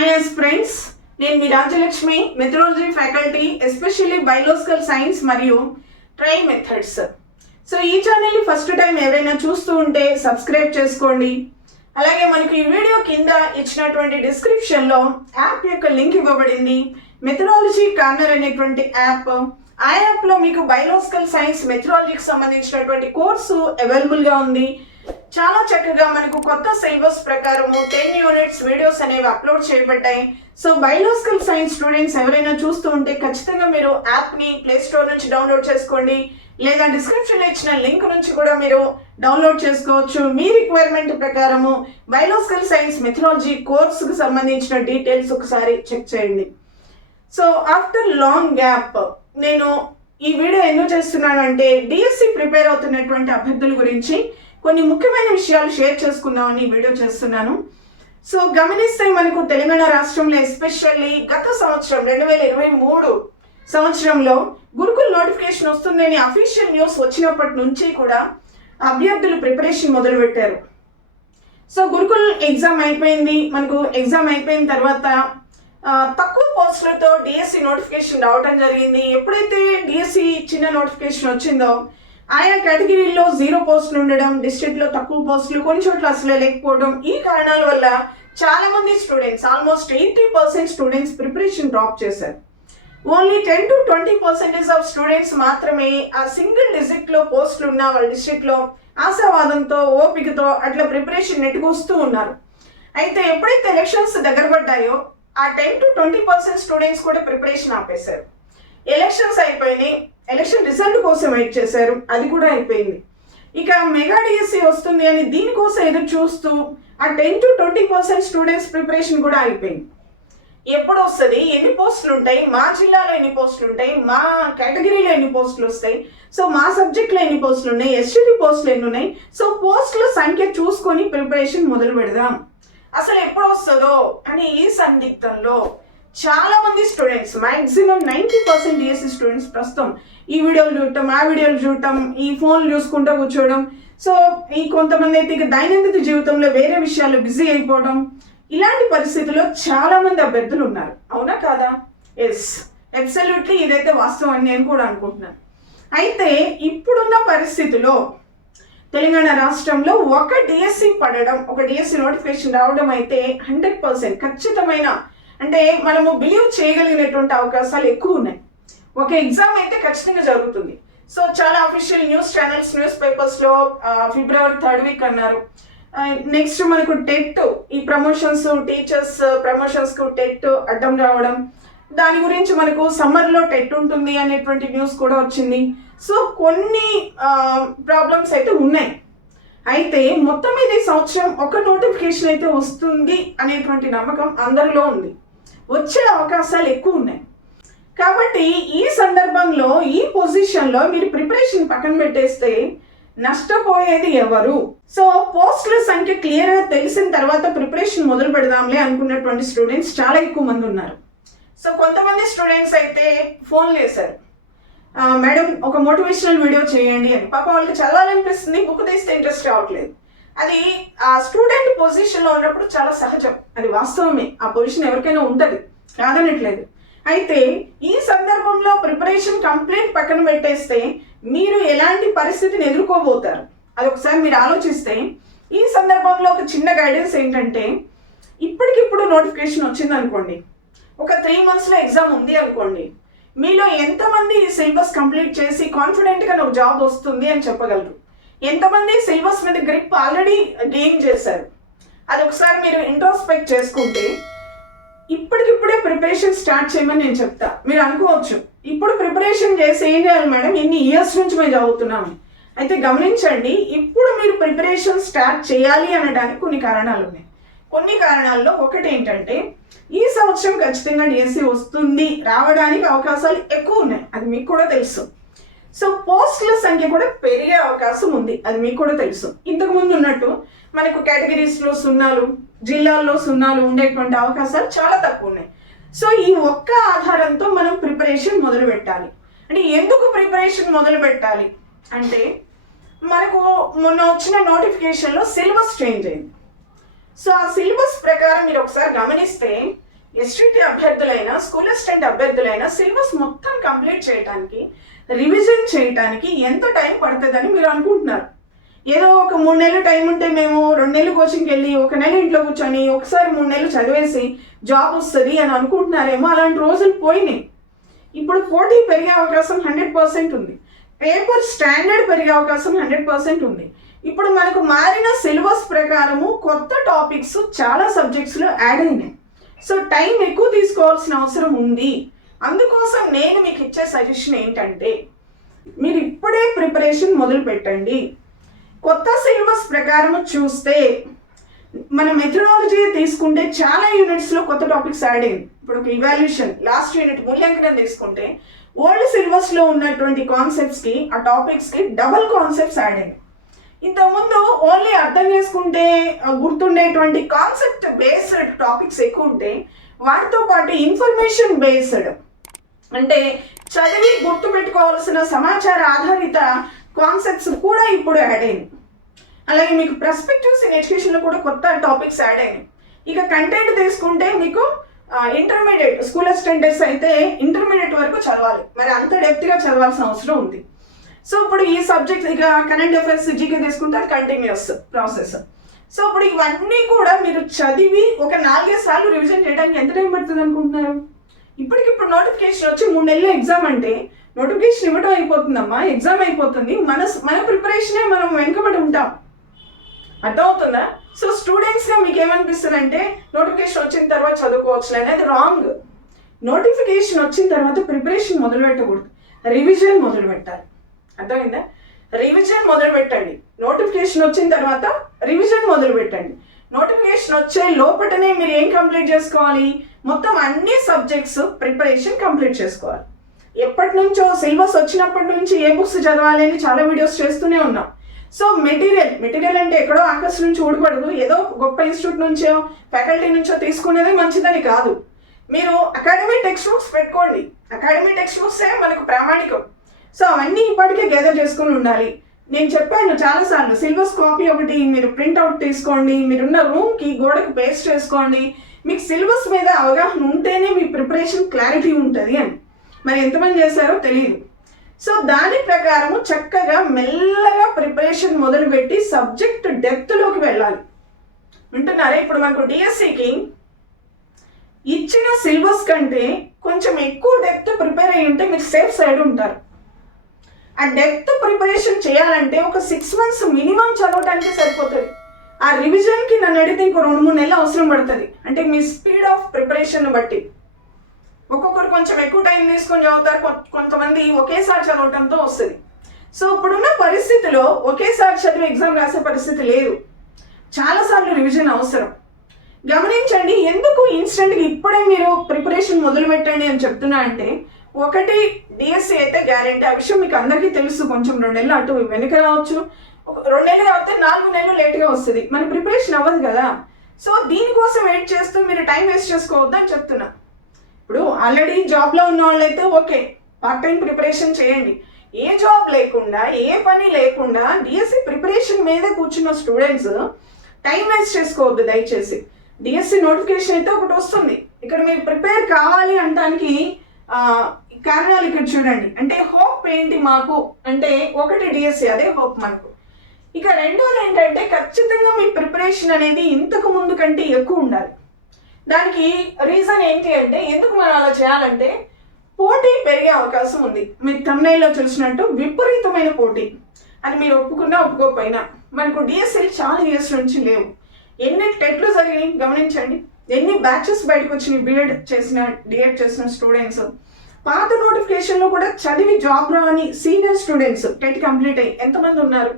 Hi as friends, నేను మీ Rajalakshmi methodology faculty especially biological science మరియు ట్రై మెథడ్స్. సో ఈ ఛానల్ని ఫస్ట్ టైం ఎవరైనా చూస్తూ ఉంటే సబ్స్క్రైబ్ చేసుకోండి. అలాగే మనకి ఈ వీడియో కింద ఇచ్చినటువంటి డిస్క్రిప్షన్లో యాప్ యొక్క లింక్ ఇవ్వబడింది. మెథడాలజీ కార్నర్ అనేటువంటి యాప్. ఆ యాప్లో మీకు బయోలాజికల్ సైన్స్ మెథడాలజీకి సంబంధించినటువంటి కోర్సు అవైలబుల్గా ఉంది. చాలా చక్కగా మనకు కొత్త సిలబస్ ప్రకారము 10 యూనిట్స్ వీడియోస్ అనేవి అప్లోడ్ చేయబడ్డాయి. సో బయోలాజికల్ సైన్స్ స్టూడెంట్స్ ఎవరైనా చూస్తూ ఉంటే ఖచ్చితంగా మీరు యాప్ని ప్లే స్టోర్ నుంచి డౌన్లోడ్ చేసుకోండి, లేదా డిస్క్రిప్షన్లో ఇచ్చిన లింక్ నుంచి కూడా మీరు డౌన్లోడ్ చేసుకోవచ్చు. మీ రిక్వైర్మెంట్ ప్రకారము బయోలాజికల్ సైన్స్ మెథడాలజీ కోర్సుకు సంబంధించిన డీటెయిల్స్ ఒకసారి చెక్ చేయండి. సో ఆఫ్టర్ లాంగ్ గ్యాప్ నేను ఈ వీడియో ఎందుకు చేస్తున్నాను అంటే డిఎస్సి ప్రిపేర్ అవుతున్నటువంటి అభ్యర్థుల గురించి కొన్ని ముఖ్యమైన విషయాలు షేర్ చేసుకుందామని వీడియో చేస్తున్నాను. సో గమనిస్తే మనకు తెలంగాణ రాష్ట్రంలో ఎస్పెషల్లీ గత సంవత్సరం 2023 సంవత్సరంలో గురుకుల్ నోటిఫికేషన్ వస్తుందని అఫీషియల్ న్యూస్ వచ్చినప్పటి నుంచి కూడా అభ్యర్థులు ప్రిపరేషన్ మొదలుపెట్టారు. సో గురుకుల్ ఎగ్జామ్ అయిపోయింది. మనకు ఎగ్జామ్ అయిపోయిన తర్వాత తక్కువ పోస్టులతో డిఎస్సి నోటిఫికేషన్ రావడం జరిగింది. ఎప్పుడైతే డిఎస్సి చిన్న నోటిఫికేషన్ వచ్చిందో ఆయా కేటగిరీల్లో 0 పోస్టులు ఉండడం, డిస్ట్రిక్ట్లో తక్కువ పోస్టులు, కొన్ని చోట్ల అసలే లేకపోవడం, ఈ కారణాల వల్ల చాలా మంది students almost 80% students preparation drop చేశారు. ఓన్లీ 10 to 20% ఆఫ్ స్టూడెంట్స్ మాత్రమే ఆ సింగిల్ డిజిట్లో పోస్టులు ఉన్న వాళ్ళ డిస్ట్రిక్ట్లో ఆశావాదంతో ఓపికతో అట్లా ప్రిపరేషన్ నెట్టుకొస్తూ ఉన్నారు. అయితే ఎప్పుడైతే ఎలక్షన్స్ దగ్గర పడ్డాయో ఆ 10 to 20% స్టూడెంట్స్ కూడా ప్రిపరేషన్ ఆపేశారు. ఎలక్షన్స్ అయిపోయినాయి, ఎలక్షన్ రిజల్ట్ కోసం వెయిట్ చేశారు, అది కూడా అయిపోయింది. ఇక మెగా డిఎస్సి వస్తుంది అని దీనికోసం ఎదురు చూస్తూ ఆ 10 to 20% స్టూడెంట్స్ ప్రిపరేషన్ కూడా అయిపోయింది. ఎప్పుడు వస్తుంది, ఎన్ని పోస్టులు ఉంటాయి, మా జిల్లాలో ఎన్ని పోస్టులు ఉంటాయి, మా కేటగిరీలో ఎన్ని పోస్టులు వస్తాయి, సో మా సబ్జెక్ట్లో ఎన్ని పోస్టులు ఉన్నాయి, ఎస్టీడీ పోస్టులు ఎన్ని ఉన్నాయి, సో పోస్టుల సంఖ్య చూసుకొని ప్రిపరేషన్ మొదలు పెడదాం, అసలు ఎప్పుడు వస్తుందో అని ఈ సందిగ్ధంలో చాలా మంది స్టూడెంట్స్ మాక్సిమం 90% డిఎస్సి స్టూడెంట్స్ ప్రస్తుతం ఈ వీడియోలు చూడటం, ఆ వీడియోలు చూడటం, ఈ ఫోన్లు చూసుకుంటూ కూర్చోవడం, సో ఈ కొంతమంది అయితే ఇక దైనందిన జీవితంలో వేరే విషయాలు బిజీ అయిపోవడం, ఇలాంటి పరిస్థితుల్లో చాలా మంది అభ్యర్థులు ఉన్నారు. అవునా కాదా? ఎస్, అబ్సల్యూట్లీ ఇదైతే వాస్తవం అని నేను కూడా అనుకుంటున్నాను. అయితే ఇప్పుడున్న పరిస్థితిలో తెలంగాణ రాష్ట్రంలో ఒక డిఎస్సి పడడం, ఒక డిఎస్సి నోటిఫికేషన్ రావడం అయితే 100% ఖచ్చితమైన, అంటే మనము బిలీవ్ చేయగలిగినటువంటి అవకాశాలు ఎక్కువ ఉన్నాయి. ఒక ఎగ్జామ్ అయితే ఖచ్చితంగా జరుగుతుంది. సో చాలా అఫీషియల్ న్యూస్ ఛానల్స్, న్యూస్ పేపర్స్లో February 3rd వీక్ అన్నారు. నెక్స్ట్ మనకు టెట్, ఈ ప్రమోషన్స్, టీచర్స్ ప్రమోషన్స్కు టెట్ అడ్డం రావడం, దాని గురించి మనకు సమ్మర్లో టెట్ ఉంటుంది అనేటువంటి న్యూస్ కూడా వచ్చింది. సో కొన్ని ప్రాబ్లమ్స్ అయితే ఉన్నాయి. అయితే మొత్తం మీద ఈ సంవత్సరం ఒక నోటిఫికేషన్ అయితే వస్తుంది అనేటువంటి నమ్మకం అందరిలో ఉంది. వచ్చే అవకాశాలు ఎక్కువ ఉన్నాయి. కాబట్టి ఈ సందర్భంలో, ఈ పొజిషన్లో మీరు ప్రిపరేషన్ పక్కన పెట్టేస్తే నష్టపోయేది ఎవరు? సో పోస్టుల సంఖ్య క్లియర్గా తెలిసిన తర్వాత ప్రిపరేషన్ మొదలు పెడదాంలే అనుకున్నటువంటి స్టూడెంట్స్ చాలా ఎక్కువ మంది ఉన్నారు. సో కొంతమంది స్టూడెంట్స్ అయితే ఫోన్లు వేశారు, మేడం ఒక మోటివేషనల్ వీడియో చేయండి అని. పాపం వాళ్ళకి చదవాలనిపిస్తుంది, బుక్ తీస్తే ఇంట్రెస్ట్ రావట్లేదు. అది ఆ స్టూడెంట్ పొజిషన్లో ఉన్నప్పుడు చాలా సహజం, అది వాస్తవమే. ఆ పొజిషన్ ఎవరికైనా ఉంటుంది, కాదనట్లేదు. అయితే ఈ సందర్భంలో ప్రిపరేషన్ కంప్లీట్ పక్కన పెట్టేస్తే మీరు ఎలాంటి పరిస్థితిని ఎదుర్కోబోతారు అది ఒకసారి మీరు ఆలోచిస్తే, ఈ సందర్భంలో ఒక చిన్న గైడెన్స్ ఏంటంటే, ఇప్పటికిప్పుడు నోటిఫికేషన్ వచ్చింది అనుకోండి, ఒక 3 monthsలో ఎగ్జామ్ ఉంది అనుకోండి, మీలో ఎంతమంది ఈ సిలబస్ కంప్లీట్ చేసి కాన్ఫిడెంట్గా నాకు జాబ్ వస్తుంది అని చెప్పగలరు? ఎంతమంది సిలబస్ మీద గ్రిప్ ఆల్రెడీ గెయిన్ చేశారు? అది ఒకసారి మీరు ఇంట్రోస్పెక్ట్ చేసుకుంటే, ఇప్పటికిప్పుడే ప్రిపరేషన్ స్టార్ట్ చేయమని నేను చెప్తా. మీరు అనుకోవచ్చు, ఇప్పుడు ప్రిపరేషన్ చేసి ఏం చేయాలి మేడం, ఎన్ని ఇయర్స్ నుంచి మేము చదువుతున్నాము. అయితే గమనించండి, ఇప్పుడు మీరు ప్రిపరేషన్ స్టార్ట్ చేయాలి అనడానికి కొన్ని కారణాలు ఉన్నాయి. కొన్ని కారణాల్లో ఒకటి ఏంటంటే, ఈ సంవత్సరం ఖచ్చితంగా డిఎస్సి వస్తుంది, రావడానికి అవకాశాలు ఎక్కువ ఉన్నాయి, అది మీకు కూడా తెలుసు. సో పోస్టుల సంఖ్య కూడా పెరిగే అవకాశం ఉంది, అది మీకు కూడా తెలుసు. ఇంతకుముందు ఉన్నట్టు మనకు కేటగిరీస్లో 0, జిల్లాల్లో 0 ఉండేటువంటి అవకాశాలు చాలా తక్కువ ఉన్నాయి. సో ఈ ఒక్క ఆధారంతో మనం ప్రిపరేషన్ మొదలు పెట్టాలి. అంటే ఎందుకు ప్రిపరేషన్ మొదలు పెట్టాలి అంటే, మనకు మొన్న వచ్చిన నోటిఫికేషన్లో సిలబస్ చేంజ్ అయింది. సో ఆ సిలబస్ ప్రకారం మీరు ఒకసారి గమనిస్తే ఎస్టీటీ అభ్యర్థులైనా స్కూల్ అసిస్టెంట్ అభ్యర్థులైనా సిలబస్ మొత్తం కంప్లీట్ చేయడానికి, రివిజన్ చేయడానికి ఎంత టైం పడుతుందని మీరు అనుకుంటున్నారు. ఏదో ఒక 3 నెలలు టైం ఉంటే మేము 2 నెలలు కోచింగ్కి వెళ్ళి 1 నెల ఇంట్లో కూర్చొని ఒకసారి 3 నెలలు చదివేసి జాబ్ వస్తుంది అని అనుకుంటున్నారేమో. అలాంటి రోజులు పోయినాయి. ఇప్పుడు పోటీ పెరిగే అవకాశం 100% ఉంది. పేపర్ స్టాండర్డ్ పెరిగే అవకాశం 100% ఉంది. ఇప్పుడు మనకు మారిన సిలబస్ ప్రకారము కొత్త టాపిక్స్ చాలా సబ్జెక్ట్స్లో యాడ్ అయినాయి. సో టైం ఎక్కువ తీసుకోవాల్సిన అవసరం ఉంది. అందుకోసం నేను మీకు ఇచ్చే సజెషన్ ఏంటంటే, మీరు ఇప్పుడే ప్రిపరేషన్ మొదలు పెట్టండి. కొత్త సిలబస్ ప్రకారం చూస్తే మన మెథడాలజీ తీసుకుంటే చాలా యూనిట్స్లో కొత్త టాపిక్స్ యాడ్ అయింది. ఇప్పుడు ఒక ఇవాల్యూషన్ లాస్ట్ యూనిట్ మూల్యాంకనం తీసుకుంటే ఓల్డ్ సిలబస్లో ఉన్నటువంటి కాన్సెప్ట్స్కి ఆ టాపిక్స్కి డబుల్ కాన్సెప్ట్స్ యాడ్ అయ్యాయి. ఇంతకుముందు ఓన్లీ అర్థం చేసుకుంటే గుర్తుండేటువంటి కాన్సెప్ట్ బేస్డ్ టాపిక్స్ ఎక్కువ ఉంటే, వాటితో పాటు ఇన్ఫర్మేషన్ బేస్డ్ అంటే చదివి గుర్తుపెట్టుకోవాల్సిన సమాచార ఆధారిత కాన్సెప్ట్స్ కూడా ఇప్పుడు యాడ్ అయింది. అలాగే మీకు పర్స్పెక్టివ్స్ ఇన్ ఎడ్యుకేషన్లో కూడా కొత్త టాపిక్స్ యాడ్ అయినాయి. ఇక కంటెంట్ తీసుకుంటే మీకు ఇంటర్మీడియట్ స్కూల్ అసిస్టెంట్స్ అయితే ఇంటర్మీడియట్ వరకు చదవాలి, మరి అంత డెప్త్గా చదవాల్సిన అవసరం ఉంది. సో ఇప్పుడు ఈ సబ్జెక్ట్ ఇక కరెంట్ అఫైర్స్ జీకే తీసుకుంటే అది కంటిన్యూస్ ప్రాసెస్. సో ఇప్పుడు ఇవన్నీ కూడా మీరు చదివి ఒక 4-5 సార్లు రివిజన్ చేయడానికి ఎంత టైం పడుతుంది అనుకుంటున్నారు? ఇప్పటికిప్పుడు నోటిఫికేషన్ వచ్చి 3 నెలల ఎగ్జామ్ అంటే నోటిఫికేషన్ ఇవ్వడం అయిపోతుందమ్మా, ఎగ్జామ్ అయిపోతుంది, మన ప్రిపరేషనే మనం వెనుకబడి ఉంటాం. అర్థమవుతుందా? సో స్టూడెంట్స్గా మీకు ఏమనిపిస్తుంది అంటే నోటిఫికేషన్ వచ్చిన తర్వాత చదువుకోవచ్చు అనేది రాంగ్. నోటిఫికేషన్ వచ్చిన తర్వాత ప్రిపరేషన్ మొదలు పెట్టకూడదు, రివిజన్ మొదలు పెట్టాలి. అర్థమైందా? రివిజన్ మొదలు పెట్టండి. నోటిఫికేషన్ వచ్చిన తర్వాత రివిజన్ మొదలు పెట్టండి. నోటిఫికేషన్ వచ్చే లోపటనే మీరు ఏం కంప్లీట్ చేసుకోవాలి? మొత్తం అన్ని సబ్జెక్ట్స్ ప్రిపరేషన్ కంప్లీట్ చేసుకోవాలి. ఎప్పటి నుంచో సిలబస్ వచ్చినప్పటి నుంచి ఏ బుక్స్ చదవాలి అని చాలా వీడియోస్ చేస్తూనే ఉన్నాం. సో మెటీరియల్ అంటే ఎక్కడో ఆకాశం నుంచి ఊడిపడదు, ఏదో గొప్ప ఇన్స్టిట్యూట్ నుంచో ఫ్యాకల్టీ నుంచో తీసుకునేది మంచిదని కాదు. మీరు అకాడమీ టెక్స్ట్ బుక్స్ పెట్టుకోండి. అకాడమీ టెక్స్ట్ బుక్సే మనకు ప్రామాణికం. సో అవన్నీ ఇప్పటికే గ్యాదర్ చేసుకుని ఉండాలి. నేను చెప్పాను చాలాసార్లు, సిలబస్ కాపీ ఒకటి మీరు ప్రింట్అవుట్ తీసుకోండి, మీరున్న రూమ్కి గోడకు పేస్ట్ చేసుకోండి. మీకు సిలబస్ మీద అవగాహన ఉంటేనే మీ ప్రిపరేషన్ క్లారిటీ ఉంటుంది అని. మరి ఎంతమంది చేశారో తెలియదు. సో దాని ప్రకారము చక్కగా మెల్లగా ప్రిపరేషన్ మొదలుపెట్టి సబ్జెక్ట్ డెప్త్లోకి వెళ్ళాలి. వింటున్నారా? ఇప్పుడు మనకు డిఎస్సికి ఇచ్చిన సిలబస్ కంటే కొంచెం ఎక్కువ డెప్త్ ప్రిపేర్ అయ్యి ఉంటే మీరు సేఫ్ సైడ్ ఉంటారు. ఆ డెప్త్ ప్రిపరేషన్ చేయాలంటే ఒక 6 months మినిమం చదవడానికి సరిపోతుంది. ఆ రివిజన్కి నన్ను అడిగితే ఇంకో 2-3 నెలలు అవసరం పడుతుంది. అంటే మీ స్పీడ్ ఆఫ్ ప్రిపరేషన్ బట్టి ఒక్కొక్కరు కొంచెం ఎక్కువ టైం తీసుకొని చదువుతారు, కొంతమంది ఒకేసారి చదవటంతో వస్తుంది. సో ఇప్పుడున్న పరిస్థితిలో ఒకేసారి చదివి ఎగ్జామ్ రాసే పరిస్థితి లేదు. చాలాసార్లు రివిజన్ అవసరం. గమనించండి, ఎందుకు ఇన్స్టెంట్గా ఇప్పుడే మీరు ప్రిపరేషన్ మొదలు పెట్టండి అని చెప్తున్నా అంటే, ఒకటి డిఎస్సి అయితే గ్యారెంటీ. ఆ విషయం మీకు అందరికీ తెలుసు. కొంచెం 2 నెలలు అటు వెనుక రావచ్చు, 2 నెలలు కాకపోతే 4 నెలలు లేట్గా వస్తుంది. మన ప్రిపరేషన్ అవ్వదు కదా. సో దీనికోసం వెయిట్ చేస్తూ మీరు టైం వేస్ట్ చేసుకోవద్దని చెప్తున్నా. ఇప్పుడు ఆల్రెడీ జాబ్లో ఉన్న వాళ్ళైతే ఓకే, పార్ట్ టైం ప్రిపరేషన్ చేయండి. ఏ జాబ్ లేకుండా ఏ పని లేకుండా డిఎస్సి ప్రిపరేషన్ మీద కూర్చున్న స్టూడెంట్స్ టైం వేస్ట్ చేసుకోవద్దు దయచేసి. డిఎస్సి నోటిఫికేషన్ అయితే ఒకటి వస్తుంది. ఇక్కడ మీరు ప్రిపేర్ కావాలి అనడానికి కారణాలు ఇక్కడ చూడండి. అంటే హోప్ ఏంటి మాకు అంటే, ఒకటి డిఎస్సి, అదే హోప్ మనకు. ఇక రెండోది ఏంటంటే, ఖచ్చితంగా మీ ప్రిపరేషన్ అనేది ఇంతకు ముందు కంటే ఎక్కువ ఉండాలి. దానికి రీజన్ ఏంటి అంటే, ఎందుకు మనం అలా చేయాలంటే, పోటీ పెరిగే అవకాశం ఉంది. మీరు thumbnail లో చూసినట్టు విపరీతమైన పోటీ. అది మీరు ఒప్పుకున్నా ఒప్పుకోకపోయినా మనకు డిఎస్సీలు చాలా ఇయర్స్ నుంచి లేవు. ఎన్ని టెట్లు జరిగినాయి గమనించండి. ఎన్ని బ్యాచెస్ బయటకు వచ్చినాయి బీఎడ్ చేసిన డిఎడ్ చేసిన స్టూడెంట్స్. పాత నోటిఫికేషన్లో కూడా చదివి జాబ్ రాని సీనియర్ స్టూడెంట్స్ టెట్ కంప్లీట్ అయ్యి ఎంతమంది ఉన్నారు?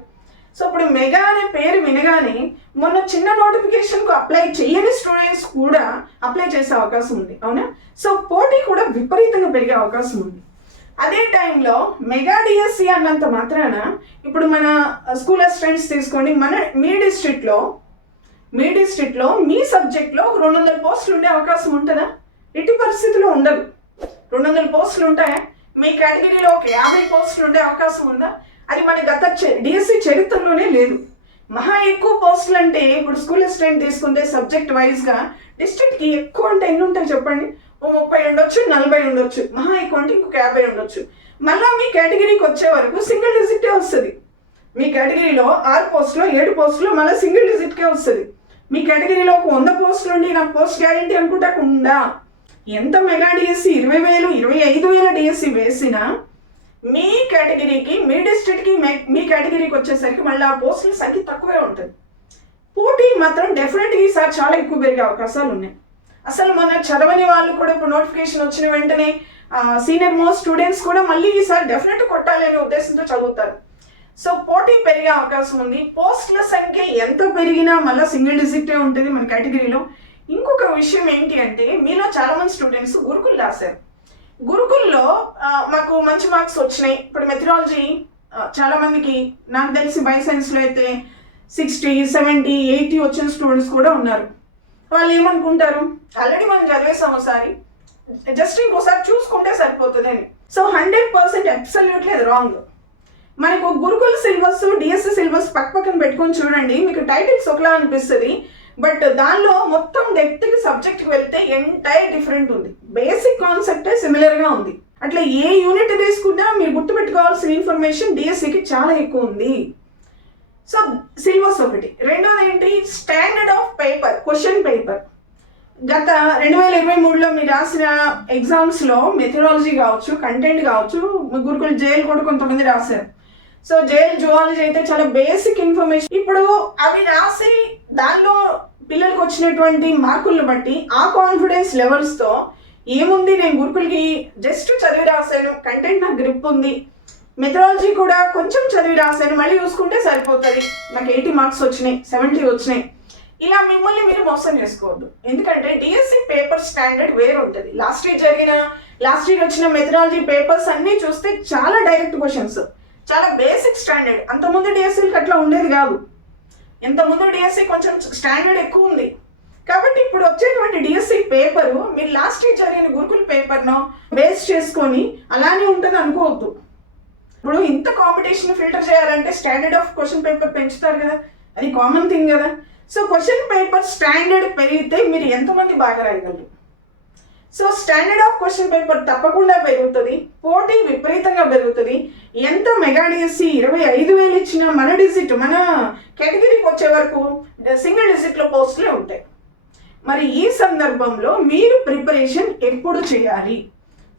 సో ఇప్పుడు మెగా అనే పేరు వినగానే మొన్న చిన్న నోటిఫికేషన్కు అప్లై చేయని స్టూడెంట్స్ కూడా అప్లై చేసే అవకాశం ఉంది, అవునా? సో పోటీ కూడా విపరీతంగా పెరిగే అవకాశం ఉంది. అదే టైంలో మెగా డిఎస్సి అన్నంత మాత్రాన ఇప్పుడు మన స్కూల్ అసిస్టెంట్స్ తీసుకోండి, మీ డిస్ట్రిక్ట్లో మీ సబ్జెక్ట్లో 200 పోస్టులు ఉండే అవకాశం ఉంటుందా? ఎట్టి పరిస్థితిలో ఉండదు. 200 పోస్టులు ఉంటాయా? మీ కేటగిరీలో ఒక 50 పోస్టులు ఉండే అవకాశం ఉందా? అది మన గత డిఎస్సి చరిత్రలోనే లేదు. మహా ఎక్కువ పోస్టులు అంటే ఇప్పుడు స్కూల్ అసిస్టెంట్ తీసుకుంటే సబ్జెక్ట్ వైజ్గా డిస్ట్రిక్ట్కి ఎక్కువ అంటే ఎన్ని ఉంటాయి చెప్పండి? ఓ 30 ఉండొచ్చు, 40 ఉండొచ్చు, మహా ఎక్కువ అంటే ఇంకొక 50 ఉండొచ్చు. మళ్ళీ మీ కేటగిరీకి వచ్చే వరకు సింగిల్ డిజిటే వస్తుంది. మీ కేటగిరీలో 6 పోస్టులు 7 పోస్టులు మళ్ళీ సింగిల్ డిజిట్కే వస్తుంది. మీ కేటగిరీలో ఒక 100 పోస్టులు ఉండి నాకు పోస్ట్ గ్యారెంటీ అనుకుంటాకుండా ఎంత మెగా డిఎస్సి 20,000 25,000 డిఎస్సి వేసినా మీ కేటగిరీకి మీ డిస్ట్రిక్ట్కి మీ కేటగిరీకి వచ్చేసరికి మళ్ళీ ఆ పోస్టుల సంఖ్య తక్కువే ఉంటుంది. పోటీ మాత్రం డెఫినెట్గా ఈసారి చాలా ఎక్కువ పెరిగే అవకాశాలు ఉన్నాయి. అసలు మన చదవని వాళ్ళు కూడా ఇప్పుడు నోటిఫికేషన్ వచ్చిన వెంటనే సీనియర్ మోస్ట్ స్టూడెంట్స్ కూడా మళ్ళీ ఈసారి డెఫినెట్ కొట్టాలి అనే ఉద్దేశంతో చదువుతారు. సో పోటీ పెరిగే అవకాశం ఉంది. పోస్టుల సంఖ్య ఎంత పెరిగినా మళ్ళీ సింగిల్ డిజిటే ఉంటుంది మన కేటగిరీలో. ఇంకొక విషయం ఏంటి అంటే మీలో చాలా మంది స్టూడెంట్స్ గురుకులు రాశారు. గురుకుల్లో మాకు మంచి మార్క్స్ వచ్చినాయి. ఇప్పుడు మెథడాలజీ చాలా మందికి నాకు తెలిసి బయోసైన్స్లో అయితే 60, 70, 80 వచ్చిన స్టూడెంట్స్ కూడా ఉన్నారు. వాళ్ళు ఏమనుకుంటారు, ఆల్రెడీ మనం చదివేసాం ఒకసారి, జస్ట్ ఇంకోసారి చూసుకుంటే సరిపోతుందని. సో 100% అబ్సల్యూట్లీ అది రాంగ్. మనకు గురుకుల సిలబస్ డిఎస్సి సిలబస్ పక్కన పెట్టుకొని చూడండి, మీకు టైటిల్స్ ఒకలా అనిపిస్తుంది, బట్ దానిలో మొత్తం డెప్త్కి సబ్జెక్ట్కి వెళ్తే ఎంటైర్ డిఫరెంట్ ఉంది. బేసిక్ కాన్సెప్టే సిమిలర్గా ఉంది. అట్లా ఏ యూనిట్ తీసుకున్నా మీరు గుర్తుపెట్టుకోవాల్సిన ఇన్ఫర్మేషన్ డిఎస్సికి చాలా ఎక్కువ ఉంది. సో సిలబస్ ఒకటి. రెండోది ఏంటి, standard of paper, question paper. గత 2023లో మీరు రాసిన ఎగ్జామ్స్లో మెథడాలజీ కావచ్చు, కంటెంట్ కావచ్చు, గురుకుల జేఎల్ కూడా కొంతమంది రాశారు. సో జేఎల్ జువాలజీ అయితే చాలా బేసిక్ ఇన్ఫర్మేషన్. ఇప్పుడు అవి రాసి దానిలో పిల్లలకు వచ్చినటువంటి మార్కులను బట్టి ఆ కాన్ఫిడెన్స్ లెవెల్స్తో ఏముంది, నేను గురుకులకి జస్ట్ చదివి రాశాను, కంటెంట్ నాకు గ్రిప్ ఉంది, మెథడాలజీ కూడా కొంచెం చదివి రాశాను, మళ్ళీ చూసుకుంటే సరిపోతుంది, నాకు 80 మార్క్స్ వచ్చినాయి, 70 వచ్చినాయి, ఇలా మిమ్మల్ని మీరు మోసం చేసుకోవద్దు. ఎందుకంటే డిఎస్సి పేపర్ స్టాండర్డ్ వేరు ఉంటుంది. లాస్ట్ ఇయర్ వచ్చిన మెథడాలజీ పేపర్స్ అన్నీ చూస్తే చాలా డైరెక్ట్ క్వశ్చన్స్, చాలా బేసిక్ స్టాండర్డ్. అంతకుముందు డిఎస్సీకి అట్లా ఉండేది కాదు. ఇంతకుముందు డిఎస్సి కొంచెం స్టాండర్డ్ ఎక్కువ ఉంది. కాబట్టి ఇప్పుడు వచ్చేటువంటి డిఎస్సి పేపరు మీరు లాస్ట్ ఇయర్ జరిగిన గురుకుల పేపర్ను బేస్ చేసుకొని అలానే ఉంటుంది అనుకోవద్దు. ఇప్పుడు ఇంత కాంపిటీషన్ ఫిల్టర్ చేయాలంటే స్టాండర్డ్ ఆఫ్ క్వశ్చన్ పేపర్ పెంచుతారు కదా, అది కామన్ థింగ్ కదా. సో క్వశ్చన్ పేపర్ స్టాండర్డ్ పెరిగితే మీరు ఎంతమంది బాగా రాయగలరు? So standard of question paper తప్పకుండా పెరుగుతుంది, పోటీ విపరీతంగా పెరుగుతుంది. ఎంత మెగా డిఎస్సి 25,000 ఇచ్చినా మన కేటగిరీకి వచ్చే వరకు సింగిల్ డిజిట్లో పోస్టులే ఉంటాయి. మరి ఈ సందర్భంలో మీరు ప్రిపరేషన్ ఎప్పుడు చేయాలి?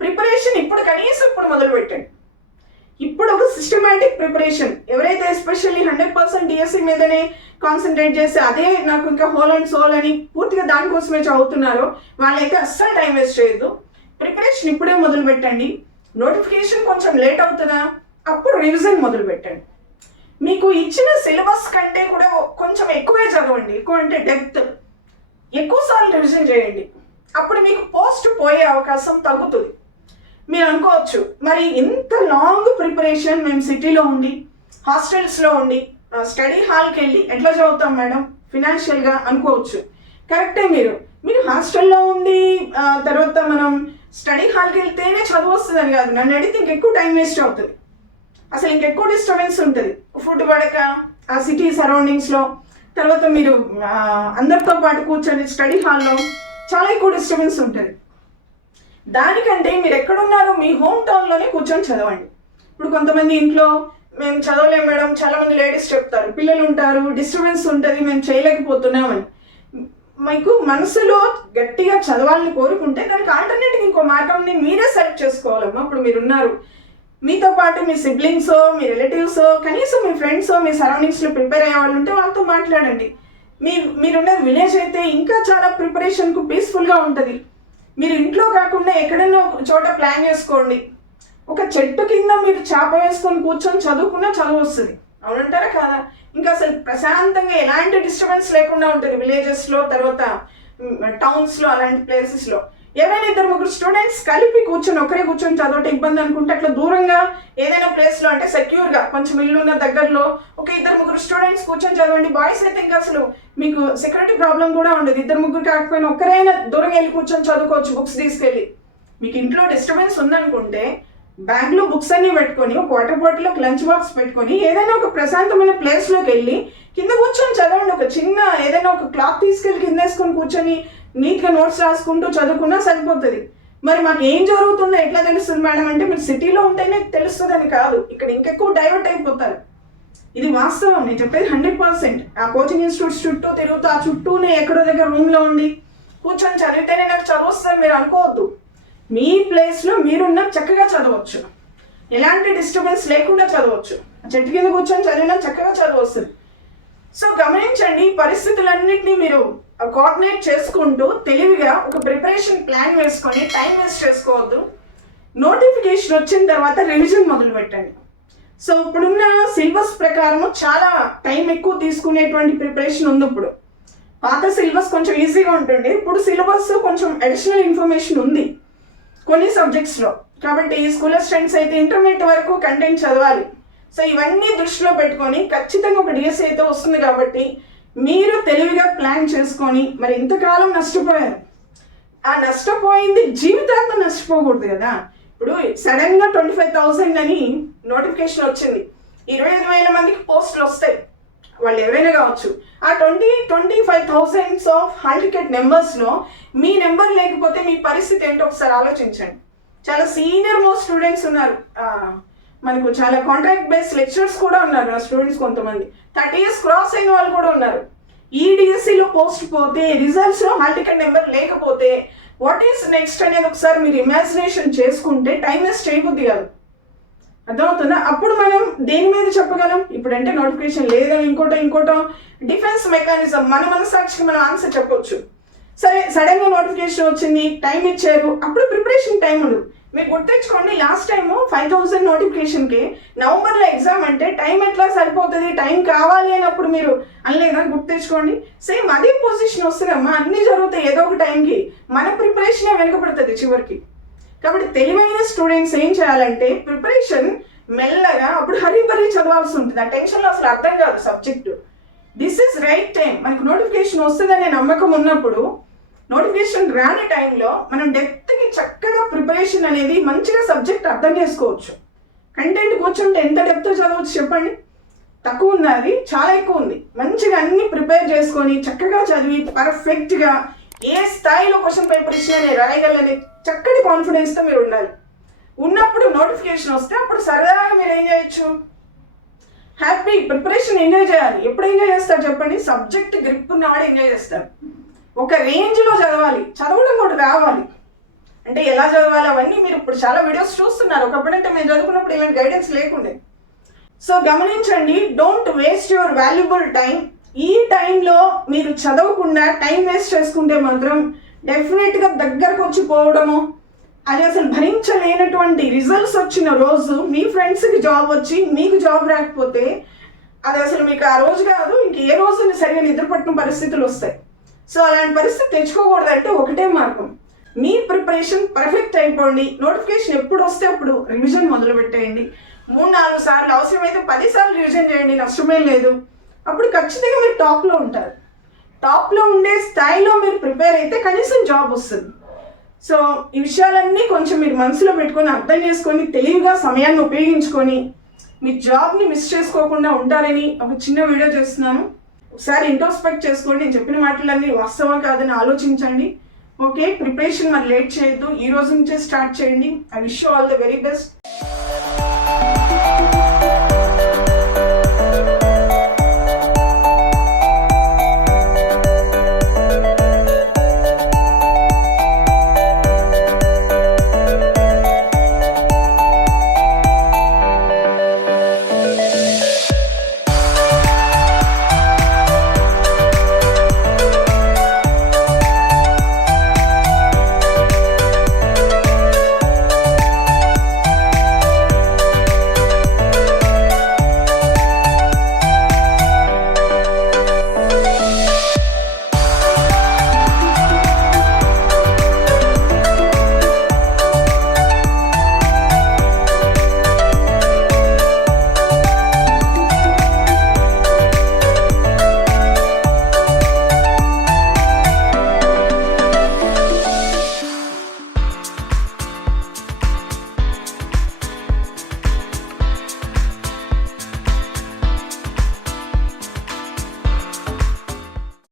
ప్రిపరేషన్ ఇప్పుడు మొదలు పెట్టండి. ఇప్పుడు ఒక సిస్టమేటిక్ ప్రిపరేషన్, ఎవరైతే ఎస్పెషల్లీ 100% డిఎస్సి మీదనే కాన్సన్ట్రేట్ చేసి అదే నాకు ఇంకా హోల్ అండ్ సోల్ అని పూర్తిగా దానికోసమే చదువుతున్నారో వాళ్ళైతే అస్సలు టైం వేస్ట్ చేయొద్దు. ప్రిపరేషన్ ఇప్పుడే మొదలు పెట్టండి. నోటిఫికేషన్ కొంచెం లేట్ అవుతుందా, అప్పుడు రివిజన్ మొదలు పెట్టండి. మీకు ఇచ్చిన సిలబస్ కంటే కూడా కొంచెం ఎక్కువే చదవండి. ఎక్కువ అంటే డెప్త్, ఎక్కువసార్లు రివిజన్ చేయండి. అప్పుడు మీకు పోస్ట్ పోయే అవకాశం తగ్గుతుంది. మీరు అనుకోవచ్చు, మరి ఇంత లాంగ్ ప్రిపరేషన్ మేము సిటీలో ఉండి హాస్టల్స్లో ఉండి స్టడీ హాల్కి వెళ్ళి ఎట్లా చదువుతాం మేడం ఫినాన్షియల్గా అనుకోవచ్చు. కరెక్టే. మీరు హాస్టల్లో ఉండి తర్వాత మనం స్టడీ హాల్కి వెళ్తేనే చదువు వస్తుందని కాదు. నన్ను అడిగితే ఇంకెక్కువ టైం వేస్ట్ అవుతుంది, అసలు ఇంకెక్కువ డిస్టర్బెన్స్ ఉంటుంది. ఫుడ్ పడక ఆ సిటీ సరౌండింగ్స్లో, తర్వాత మీరు అందరితో పాటు కూర్చొని స్టడీ హాల్లో చాలా ఎక్కువ డిస్టర్బెన్స్ ఉంటుంది. దానికంటే మీరు ఎక్కడున్నారో మీ హోమ్ టౌన్లోనే కూర్చొని చదవండి. ఇప్పుడు కొంతమంది ఇంట్లో మేము చదవలేము మేడం, చాలా మంది లేడీస్ చెప్తారు, పిల్లలు ఉంటారు, డిస్టర్బెన్స్ ఉంటుంది, మేము చేయలేకపోతున్నామని. మీకు మనసులో గట్టిగా చదవాలని కోరుకుంటే దానికి ఆల్టర్నేటివ్ ఇంకో మార్గంని మీరే సెలెక్ట్ చేసుకోవాలమ్మా. ఇప్పుడు మీరున్నారు, మీతో పాటు మీ సిబ్లింగ్సో, మీ రిలేటివ్సో, కనీసం మీ ఫ్రెండ్సో, మీ సరౌండింగ్స్లో ప్రిపేర్ అయ్యే వాళ్ళు ఉంటే వాళ్ళతో మాట్లాడండి. మీరుండేది విలేజ్ అయితే ఇంకా చాలా ప్రిపరేషన్కు పీస్ఫుల్గా ఉంటుంది. మీరు ఇంట్లో కాకుండా ఎక్కడైనా చోట ప్లాన్ చేసుకోండి. ఒక చెట్టు కింద మీరు చాప వేసుకొని కూర్చొని చదువుకున్నా చదువు వస్తుంది. అవునంటారా కాదా? ఇంకా అసలు ప్రశాంతంగా ఎలాంటి డిస్టర్బెన్స్ లేకుండా ఉంటుంది విలేజెస్లో, తర్వాత టౌన్స్లో, అలాంటి ప్లేసెస్లో. ఎవరైనా 2-3 స్టూడెంట్స్ కలిపి ఒకరే కూర్చొని చదవటం ఇబ్బంది అనుకుంటే అట్లా దూరంగా ఏదైనా ప్లేస్లో, అంటే సెక్యూర్గా కొంచెం ఇల్లున్న దగ్గరలో ఒక 2-3 స్టూడెంట్స్ కూర్చొని చదవండి. బాయ్స్ అయితే ఇంకా అసలు మీకు సెక్యూరిటీ ప్రాబ్లం కూడా ఉండదు. 2-3 కాకపోయినా ఒక్కరైనా దూరంగా వెళ్ళి కూర్చొని చదువుకోవచ్చు బుక్స్ తీసుకెళ్ళి. మీకు ఇంట్లో డిస్టర్బెన్స్ ఉందనుకుంటే బ్యాగ్లో బుక్స్ అన్ని పెట్టుకొని ఒక వాటర్ బాటిల్ ఒక లంచ్ బాక్స్ పెట్టుకొని ఏదైనా ఒక ప్రశాంతమైన ప్లేస్లోకి వెళ్ళి కింద కూర్చొని చదవండి. ఒక చిన్న ఏదైనా ఒక క్లాత్ తీసుకెళ్ళి కింద వేసుకొని కూర్చొని నీట్గా నోట్స్ రాసుకుంటూ చదువుకున్నా సరిపోతుంది. మరి మాకు ఏం జరుగుతుందో ఎట్లా తెలుస్తుంది మేడం అంటే, మీరు సిటీలో ఉంటేనే తెలుస్తుందని కాదు, ఇక్కడ ఇంకెక్కువ డైవర్ట్ అయిపోతారు. ఇది వాస్తవం, నేను చెప్పేది 100%. ఆ కోచింగ్ ఇన్స్టిట్యూట్స్ చుట్టూ తిరుగుతూ ఆ చుట్టూనే ఎక్కడో దగ్గర రూమ్లో ఉండి కూర్చొని చదివితేనే నాకు చదువు వస్తుంది మీరు అనుకోవద్దు. మీ ప్లేస్లో మీరున్న చక్కగా చదవచ్చు, ఎలాంటి డిస్టర్బెన్స్ లేకుండా చదవచ్చు. చెట్టు కింద కూర్చొని చదివినా చక్కగా చదువు వస్తుంది. సో గమనించండి, పరిస్థితులన్నింటినీ మీరు కోఆర్డినేట్ చేసుకుంటూ తెలివిగా ఒక ప్రిపరేషన్ ప్లాన్ వేసుకొని టైం వేస్ట్ చేసుకోవద్దు. నోటిఫికేషన్ వచ్చిన తర్వాత రివిజన్ మొదలు పెట్టండి. సో ఇప్పుడున్న సిలబస్ ప్రకారము చాలా టైం ఎక్కువ తీసుకునేటువంటి ప్రిపరేషన్ ఉంది. ఇప్పుడు పాత సిలబస్ కొంచెం ఈజీగా ఉంటుంది, ఇప్పుడు సిలబస్ కొంచెం అడిషనల్ ఇన్ఫర్మేషన్ ఉంది కొన్ని సబ్జెక్ట్స్లో. కాబట్టి స్కూల్ స్టూడెంట్స్ అయితే ఇంటర్మీడియట్ వరకు కంటెంట్ చదవాలి. సో ఇవన్నీ దృష్టిలో పెట్టుకొని ఖచ్చితంగా ఒక డిఎస్సి అయితే వస్తుంది. కాబట్టి మీరు తెలివిగా ప్లాన్ చేసుకొని, మరి ఇంతకాలం నష్టపోయారు, ఆ నష్టపోయింది జీవితాంతం నష్టపోకూడదు కదా. ఇప్పుడు సడన్గా 25,000 అని నోటిఫికేషన్ వచ్చింది, 25,000 మందికి పోస్టులు వస్తాయి, వాళ్ళు ఎవరైనా కావచ్చు. ఆ 25,000 ఆఫ్ హాల్ టికెట్ నెంబర్స్లో మీ నెంబర్ లేకపోతే మీ పరిస్థితి ఏంటో ఒకసారి ఆలోచించండి. చాలా సీనియర్ మోస్ట్ స్టూడెంట్స్ ఉన్నారు, మనకు చాలా కాంట్రాక్ట్ బేస్డ్ లెక్చరర్స్ కూడా ఉన్నారు నా స్టూడెంట్స్. కొంతమంది 30 years క్రాస్ అయిన వాళ్ళు కూడా ఉన్నారు. ఈ డిఎస్సిలో పోస్ట్ పోతే, రిజల్ట్స్లో హాల్ టికెట్ నెంబర్ లేకపోతే వాట్ ఈస్ నెక్స్ట్ అనేది ఒకసారి మీరు ఇమాజినేషన్ చేసుకుంటే టైం వేస్ట్ చేయబుద్ది కాదు. అర్థమవుతుందా? అప్పుడు మనం దేని మీద చెప్పగలం? ఇప్పుడంటే నోటిఫికేషన్ లేదా ఇంకోటో డిఫెన్స్ మెకానిజం, మన మనసాక్షికి మనం ఆన్సర్ చెప్పొచ్చు. సరే, సడన్గా నోటిఫికేషన్ వచ్చింది, టైం ఇచ్చారు, అప్పుడు ప్రిపరేషన్ టైం ఉండదు. మీరు గుర్తించుకోండి, లాస్ట్ టైం 5,000 నోటిఫికేషన్కి నవంబర్లో ఎగ్జామ్ అంటే టైం ఎట్లా సరిపోతుంది, టైం కావాలి అన్నప్పుడు మీరు అనలేదా? గుర్తించుకోండి. సేమ్ అదే పొజిషన్ వస్తుందమ్మా, అన్నీ జరుగుతాయి ఏదో ఒక టైంకి, మన ప్రిపరేషనే వెనుకబడుతుంది చివరికి. కాబట్టి తెలివైన స్టూడెంట్స్ ఏం చేయాలంటే ప్రిపరేషన్ మెల్లగా, అప్పుడు హరీ చదవాల్సి ఉంటుంది, ఆ టెన్షన్లో అసలు అర్థం కాదు subject. This is right time. మనకు నోటిఫికేషన్ వస్తుందనే నమ్మకం ఉన్నప్పుడు, నోటిఫికేషన్ రాని టైంలో మనం డెప్త్కి చక్కగా ప్రిపరేషన్ అనేది మంచిగా సబ్జెక్ట్ అర్థం చేసుకోవచ్చు. కంటెంట్ కూర్చుంటే ఎంత డెప్త్ చదవచ్చు చెప్పండి? తక్కువ ఉంది, అది చాలా ఎక్కువ ఉంది. మంచిగా అన్ని ప్రిపేర్ చేసుకొని చక్కగా చదివి పర్ఫెక్ట్గా ఏ స్థాయిలో క్వశ్చన్ పేపర్ ఇచ్చినా నేను రాయగలనే చక్కటి కాన్ఫిడెన్స్తో మీరు ఉండాలి. ఉన్నప్పుడు నోటిఫికేషన్ వస్తే అప్పుడు సరదాగా మీరు ఏం చేయొచ్చు, హ్యాపీ ప్రిపరేషన్ ఎంజాయ్ చేయాలి. ఎప్పుడు ఎంజాయ్ చేస్తారు చెప్పండి? సబ్జెక్ట్ గ్రిప్ ఉన్నవాడు ఎంజాయ్ చేస్తారు. ఒక రేంజ్లో చదవాలి, చదవడం కూడా రావాలి. అంటే ఎలా చదవాలి అవన్నీ మీరు ఇప్పుడు చాలా వీడియోస్ చూస్తున్నారు. ఒకప్పుడంటే మేము చదువుకున్నప్పుడు ఇలాంటి గైడెన్స్ లేకుండే. సో గమనించండి, don't waste your valuable time. ఈ టైంలో మీరు చదవకుండా టైం వేస్ట్ చేసుకుంటే మాత్రం డెఫినెట్గా దగ్గరకు వచ్చి పోవడము, అది అసలు భరించలేనటువంటి రిజల్ట్స్ వచ్చిన రోజు మీ ఫ్రెండ్స్కి జాబ్ వచ్చి మీకు జాబ్ రాకపోతే అది అసలు మీకు ఆ రోజు కాదు, ఇంక ఏ రోజు సరిగా నిద్రపట్టిన పరిస్థితులు వస్తాయి. సో అలాంటి పరిస్థితి తెచ్చుకోకూడదంటే ఒకటే మార్గం, మీ ప్రిపరేషన్ పర్ఫెక్ట్ అయిపోండి. నోటిఫికేషన్ ఎప్పుడు వస్తే అప్పుడు రివిజన్ మొదలు పెట్టేయండి. 3-4 సార్లు, అవసరమైతే 10 సార్లు రివిజన్ చేయండి, నష్టమే లేదు. అప్పుడు ఖచ్చితంగా మీరు టాప్లో ఉంటారు. టాప్లో ఉండే స్థాయిలో మీరు ప్రిపేర్ అయితే కనీసం జాబ్ వస్తుంది. సో ఈ విషయాలన్నీ కొంచెం మీరు మనసులో పెట్టుకొని అర్థం చేసుకొని తెలివిగా సమయాన్ని ఉపయోగించుకొని మీ జాబ్ని మిస్ చేసుకోకుండా ఉంటారని ఒక చిన్న వీడియో చేస్తున్నాను. ఒకసారి ఇంట్రోస్పెక్ట్ చేసుకోండి, నేను చెప్పిన మాటలన్నీ వాస్తవం కాదని ఆలోచించండి. ఓకే, ప్రిపరేషన్ మరి లేట్ చేయొద్దు, ఈ రోజు నుంచే స్టార్ట్ చేయండి. I wish you all the very best.